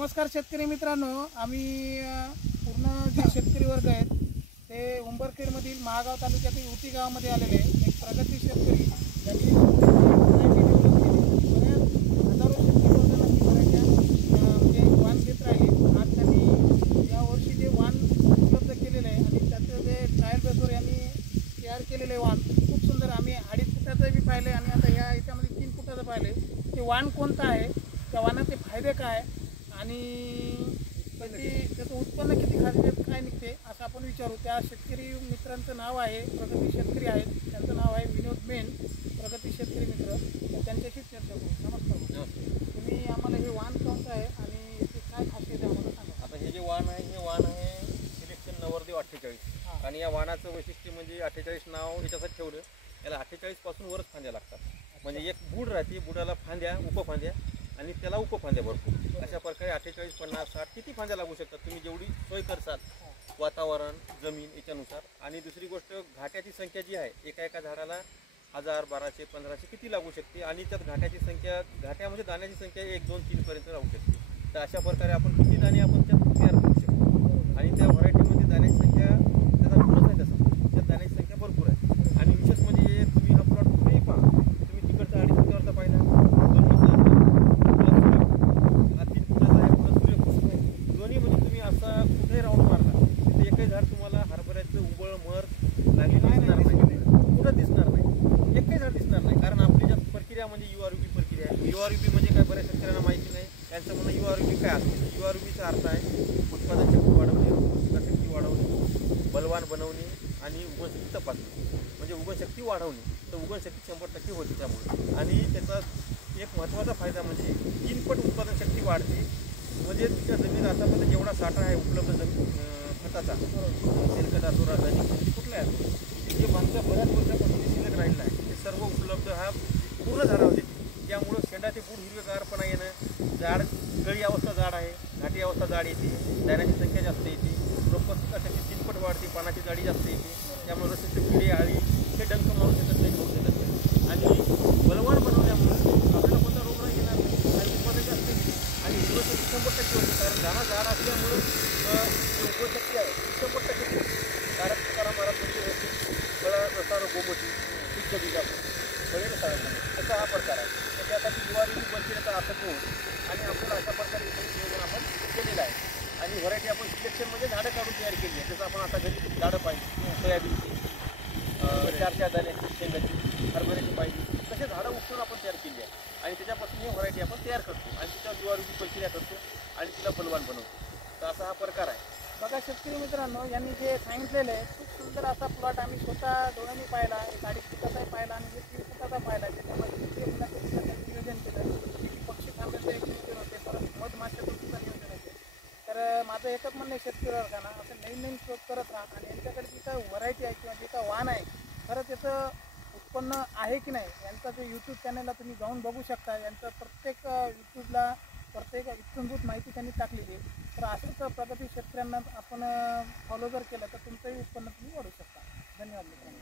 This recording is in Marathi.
नमस्कार शेतकरी मित्रांनो, आम्ही पूर्ण जे शेतकरी वर्ग आहेत ते उंबरखेडमधील महागाव तालुक्यातील उटी गावामध्ये आलेले आहे। एक प्रगती शेतकरी ज्यांनी बऱ्याच हजारो शेतकरी वर्गांना ती भरायच्या वाण घेत राहिले। आज त्यांनी यावर्षी जे वाण उपलब्ध केलेलं आहे आणि त्याचं जे ट्रायल बेसवर यांनी तयार केलेले वाण खूप सुंदर, आम्ही 2.5 फुटाचं बी पाहिले आणि आता या याच्यामध्ये 3 फुटाचं पाहिले। ते वाण कोणतं आहे, त्या वाणाचे फायदे काय आणि त्याचं उत्पन्न किती खाते काय निघते असं आपण विचारू। त्या शेतकरी मित्रांचं नाव आहे, प्रगती शेतकरी आहेत, त्यांचं नाव आहे विनोद मेन, प्रगती शेतकरी मित्र। तर त्यांच्याशीच चर्चा करू। नमस्कार, तुम्ही आम्हाला हे वाण कोणतं आहे आणि याची काय खासियत आहे आम्हाला सांगा। आता हे जे वाण आहे हे वाण आहे सिलेक्शन नवरदेव 48 आणि या वाणाचं वैशिष्ट्य म्हणजे 48 नाव याच्यासाठी ठेवलं। याला 48 पासून वरच फांद्या लागतात, म्हणजे एक बुड राहते, बुडाला फांद्या उपफांद्या आणि त्याला उपफांद्या भरपूर। अशा प्रकारे 48, 50, 60 किती फांद्या लागू शकतात तुम्ही जेवढी सोय करसाल वातावरण जमीन याच्यानुसार। आणि दुसरी गोष्ट घाट्याची संख्या जी आहे एका झाडाला 1000, 1200, 1500 किती लागू शकते आणि त्यात घाट्याची संख्या घाट्यामध्ये दाण्याची संख्या 1, 2, 3 पर्यंत लागू शकते। तर अशा प्रकारे आपण किती दाणे आपण त्यात तयार करू शकतो आणि त्या व्हरायटीमध्ये दाण्याची संख्या त्याचा गुणच आहे तसं, त्यात दाण्याची संख्या भरपूर आहे। आणि विशेष म्हणजे तुम्ही हा प्लॉट कुठेही पहा, तुम्ही तिकडचा 2.5 फुटावरचा पाहिला, 2 मजला हा 3 फुटाचा आहे, पुढे सूर्यकुसुम आहे, दोन्ही म्हणजे तुम्ही असा कुठेही राऊंड मारला तिथे एकही झाड तुम्हाला हरभऱ्याचं उबळ मर लागली दिसणार नाही, कुठं दिसणार नाही, एकही झाड दिसणार नाही। कारण आपली ज्या प्रक्रिया म्हणजे URB प्रक्रिया आहे। URB म्हणजे काय बऱ्याच शेतकऱ्यांना माहिती नाही, त्यांचं म्हणणं URB काय असते। URBचा अर्थ आहे उत्पादन शक्ती वाढवणे, रोगप्रतिकारशक्ती वाढवणे, बलवान बनवणे आणि उगवणशक्ती तपासणे, म्हणजे उगवणशक्ती वाढवणे। तर उगवणशक्ती 100% होते त्यामुळे। आणि त्याचा एक महत्त्वाचा फायदा म्हणजे 3 पट उत्पादन शक्ती वाढते, म्हणजे तुमच्या जमीन आतापर्यंत जेवढा साठा आहे उपलब्ध जमीन खताचा, शेणखत असो रासायनिक कुठला आहे जे मागच्या बऱ्याच वर्षापासून शिल्लक राहिलेला आहे ते सर्व उपलब्ध हा पूर्ण झाडावर देते। त्यामुळं शेंडाचे बूड हिरवेगारपणा येणं, झाड गळी अवस्था जाड आहे, घाटी अवस्था जाड येते, दाण्याची संख्या जास्त येते, रोगप्रतिकारशक्ती 3 पट वाढते, पानाची जाडी जास्त येते, त्यामुळे रसाचे किडे आळी हे डंक मारू शकत नाही, खाऊ शकत नाही। आणि बलवान बनवल्यामुळे आपल्याला कोणता रोग नाही येणार नाही आणि उत्पादन जास्त येते आणि उगवणशक्ती 100% होते। कारण दाणा जाड असल्यामुळं जी उगवणशक्ती आहे 100% होते। कारण तुकाराम महाराज म्हणजे रसारो गोमती शुद्ध बीजापूर बळीला सांगणार त्याचा हा प्रकार आहे। तर त्यासाठी ज्वारी बनते असं होऊन आणि आपण अशा प्रकारे नियोजन आपण केलेलं आहे। आणि व्हरायटी आपण सिलेक्शन म्हणजे झाडं काढून तयार केली आहे। जसं आपण आता घरी झाडं पाहिजे सोयाबीनची, 4 दाण्याची, शेंगाची, हरभऱ्याची पाहिजे, तसे झाडं उपटून आपण तयार केली आहे आणि त्याच्यापासून ही व्हरायटी आपण तयार करतो आणि त्याच्यावर ज्वारीची प्रक्रिया करतो आणि तिला बलवान बनवतो। तर असा हा प्रकार आहे। बघा शेतकरी मित्रांनो, यांनी जे सांगितलेलं आहे खूप सुंदर असा प्लॉट आम्ही स्वतः डोळ्यांनी पाहिला, 2.5 फुटाचाही पाहिला आणि 3 फुटाचा पाहिला। त्याच्यामध्ये नियोजन केलं, पक्षी थांबण्याचं एक नियोजन होते, परत मधमाशाचं सुद्धा नियोजन होते। तर माझं एकच म्हणणं आहे शेतकरी वर्गांना, असं नवीन शोध करत राहा आणि यांच्याकडे जी काय व्हरायटी आहे किंवा जे काय वाण आहे खरंच याचं उत्पन्न आहे की नाही, यांचा जो यूट्यूब चॅनलला तुम्ही जाऊन बघू शकता। यांचं प्रत्येक यूट्यूबला प्रत्येक इत्थंभूत माहिती त्यांनी टाकलेली आहे। तर असंच प्रगती शेतकऱ्यांना आपण फॉलो जर केलं तर तुमचंही उत्पन्न तुम्ही वाढवू शकता। धन्यवाद मित्रांनो।